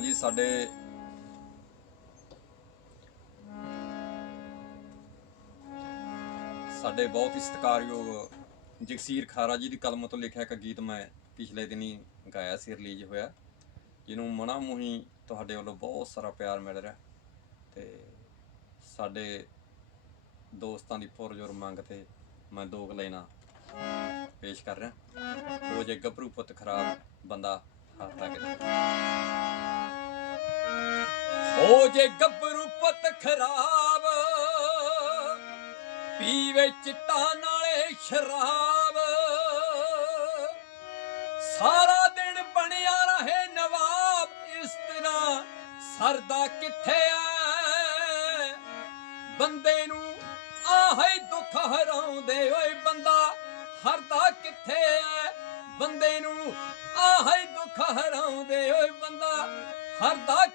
ਸਾਡੇ ਸਾਡੇ ਬਹੁਤ ਹੀ ਸਤਿਕਾਰਯੋਗ ਜਗਸੀਰ ਖਾਰਾ ਜੀ ਦੀ ਕਲਮ ਤੋਂ ਲਿਖਿਆ ਇੱਕ ਗੀਤ ਮੈਂ ਪਿਛਲੇ ਦਿਨੀ ਗਾਇਆ ਸੀ, ਰਿਲੀਜ਼ ਹੋਇਆ, ਜਿਹਨੂੰ ਮਨਾ ਮੁਹੀ ਤੁਹਾਡੇ ਵੱਲੋਂ ਬਹੁਤ ਸਾਰਾ ਪਿਆਰ ਮਿਲ ਰਿਹਾ ਤੇ ਸਾਡੇ ਦੋਸਤਾਂ ਦੀ ਪੁਰਜੋਰ ਮੰਗ ਤੇ ਮੈਂ ਦੋ ਕੁ ਲਾਈਨਾਂ ਪੇਸ਼ ਕਰ ਰਿਹਾ। ਉਹ ਜੇ ਗੱਭਰੂ ਪੁੱਤ ਖਰਾਬ ਬੰਦਾ ਹੱਥ ਤੱਕ ਹੋ ਜੇ ਗੱਭਰੂ ਪਤ ਖਰਾਬ, ਪੀਵੇ ਚਿੱਟਾ ਨਾਲੇ ਸ਼ਰਾਬ। ਸਾਰਾ ਦਿਨ ਬਣਿਆ ਰਹੇ ਨਵਾਬ, ਇਸ ਤਰ੍ਹਾਂ ਸਰਦਾ ਕਿੱਥੇ ਐ? ਬੰਦੇ ਨੂੰ ਆਹੇ ਦੁੱਖ ਹਰਾਉਂਦੇ ਓਏ ਬੰਦਾ, ਹਰਦਾ ਕਿੱਥੇ ਐ? ਬੰਦੇ ਨੂੰ ਆਹੇ ਦੁੱਖ ਹਰਾਉਂਦੇ ਓਏ ਬੰਦਾ, ਹਰਦਾ